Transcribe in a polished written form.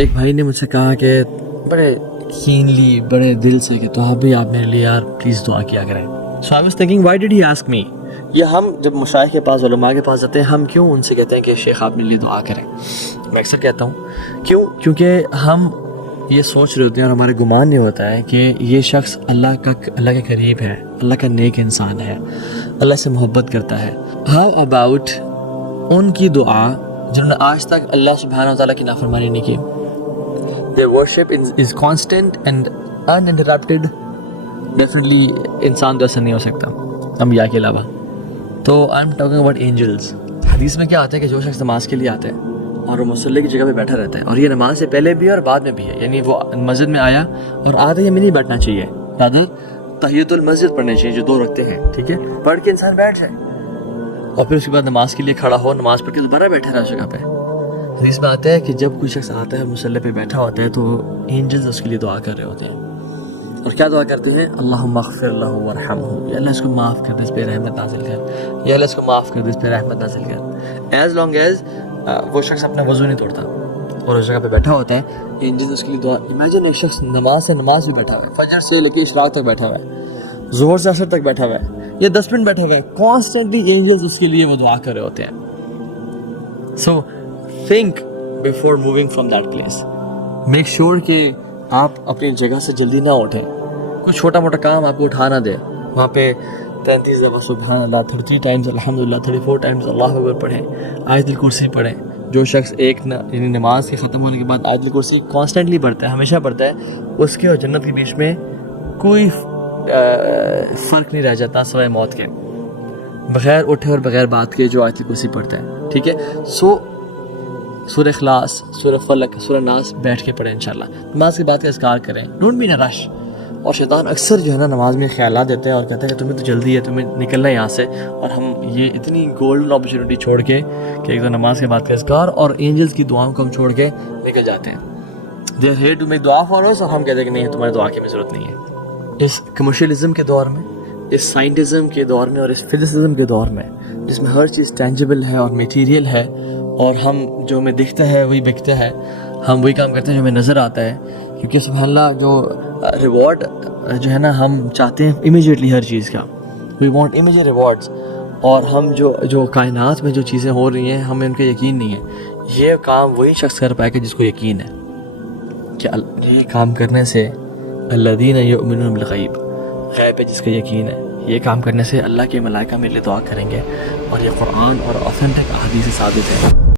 ایک بھائی نے مجھ سے کہا کہ بڑے کینلی بڑے دل سے کہ تو آپ میرے لیے یار پلیز دعا کیا کریں. So I was thinking why did he ask me. یہ ہم جب مشائخ کے پاس علماء کے پاس جاتے ہیں ہم کیوں ان سے کہتے ہیں کہ شیخ آپ میرے لیے دعا کریں؟ میں اکثر کہتا ہوں کیونکہ ہم یہ سوچ رہے ہوتے ہیں اور ہمارے گمان یہ ہوتا ہے کہ یہ شخص اللہ کے قریب ہے, اللہ کا نیک انسان ہے, اللہ سے محبت کرتا ہے. ہاؤ اباؤٹ ان کی دعا جنہوں نے آج تک اللہ سبحانہ وتعالیٰ کی نافرمانی نہیں کی. their worship is constant and uninterrupted. definitely انسان تو ایسا نہیں ہو سکتا انبیاء کے علاوہ. تو I'm talking about angels. حدیث میں کیا آتا ہے کہ جو شخص نماز کے لیے آتا ہے اور وہ مصلی کی جگہ پہ بیٹھا رہتا ہے, اور یہ نماز سے پہلے بھی اور بعد میں بھی ہے, یعنی وہ مسجد میں آیا اور آدھے میں نہیں بیٹھنا چاہیے, رادر تحیۃ المسجد پڑھنے چاہیے جو 2 رکھتے ہیں, ٹھیک ہے, پڑھ کے انسان بیٹھ جائے اور پھر اس کے بعد نماز کے لیے کھڑا ہو, نماز پڑھ کے دوبارہ بیٹھا رہا جگہ پہ. حدیث میں آتا ہے کہ جب کوئی شخص آتا ہے مصلی پہ بیٹھا ہوتا ہے تو اینجلز اس کے لیے دعا کر رہے ہوتے ہیں. اور کیا دعا کرتے ہیں؟ اللہم اغفر لہ ورحمہ, یا اللہ اس کو معاف کر دے, اس پہ رحمت نازل کر, یا اللہ اس کو معاف کر دے, اس پہ رحمت نازل کر. ایز لانگ ایز وہ شخص اپنا وضو نہیں توڑتا اور اس جگہ پہ بیٹھا ہوتا ہے, اینجلز اس کے لیے دعا. امیجن ایک شخص نماز بھی بیٹھا ہوا ہے, فجر سے لے کے اشراق تک بیٹھا ہوا ہے, ظہر سے عصر تک بیٹھا ہوا ہے, یا 10 منٹ بیٹھا ہوا ہے, کانسٹنٹلی اینجلز اس کے لیے وہ دعا کر رہے ہوتے ہیں. So think before moving from that place. Make sure کہ آپ اپنی جگہ سے جلدی نہ اٹھیں. کوئی چھوٹا موٹا کام آپ کو اٹھا نہ دے, وہاں پہ 33 دفعہ سبحان اللہ, 30 ٹائمز الحمدللہ, 34 ٹائمز اللہ اکبر پڑھیں, آیت الکرسی پڑھیں. جو شخص یعنی نماز کے ختم ہونے کے بعد آیت الکرسی کانسٹنٹلی پڑھتا ہے, ہمیشہ پڑھتا ہے, اس کے اور جنت کے بیچ میں کوئی فرق نہیں رہ جاتا سوائے موت کے, بغیر اٹھے اور بغیر بات کے جو آیت الکرسی پڑھتا ہے, ٹھیک ہے. سو سورہ اخلاص, سورہ فلق, سورہ ناس بیٹھ کے پڑھیں انشاءاللہ. نماز کے بعد کا اذکار کریں, ڈونٹ بی ان رش. اور شیطان اکثر جو ہے نا نماز میں خیالات دیتے ہیں اور کہتے ہیں کہ تمہیں تو جلدی ہے, تمہیں نکلنا ہے یہاں سے, اور ہم یہ اتنی گولڈن اپرچونٹی چھوڑ کے کہ ایک تو نماز کے بعد کا اذکار اور اینجلز کی دعاؤں کو ہم چھوڑ کے نکل جاتے ہیں. They are here to make دعا فار اس, اور ہم کہتے ہیں کہ نہیں تمہاری دعا کی ہمیں ضرورت نہیں ہے. اس کمرشلزم کے دور میں, اس سائنٹزم کے دور میں اور اس فزسزم کے دور میں جس میں ہر چیز ٹینجیبل ہے اور میٹیریل ہے, اور ہم جو ہمیں دکھتا ہے وہی بکتا ہے, ہم وہی کام کرتے ہیں جو ہمیں نظر آتا ہے, کیونکہ سبحان اللہ جو ریوارڈ جو ہے نا ہم چاہتے ہیں امیجیٹلی ہر چیز کا, وی وانٹ امیجیٹ ریوارڈز. اور ہم جو کائنات میں جو چیزیں ہو رہی ہیں ہمیں ان کا یقین نہیں ہے. یہ کام وہی شخص کر پائے گا جس کو یقین ہے کہ یہ کام کرنے سے الذین یؤمنون بالغیب, غیب پہ جس کا یقین ہے, یہ کام کرنے سے اللہ کے ملائکہ میرے لیے دعا کریں گے, اور یہ قرآن اور اوتھینٹک احادیث سے ثابت ہے.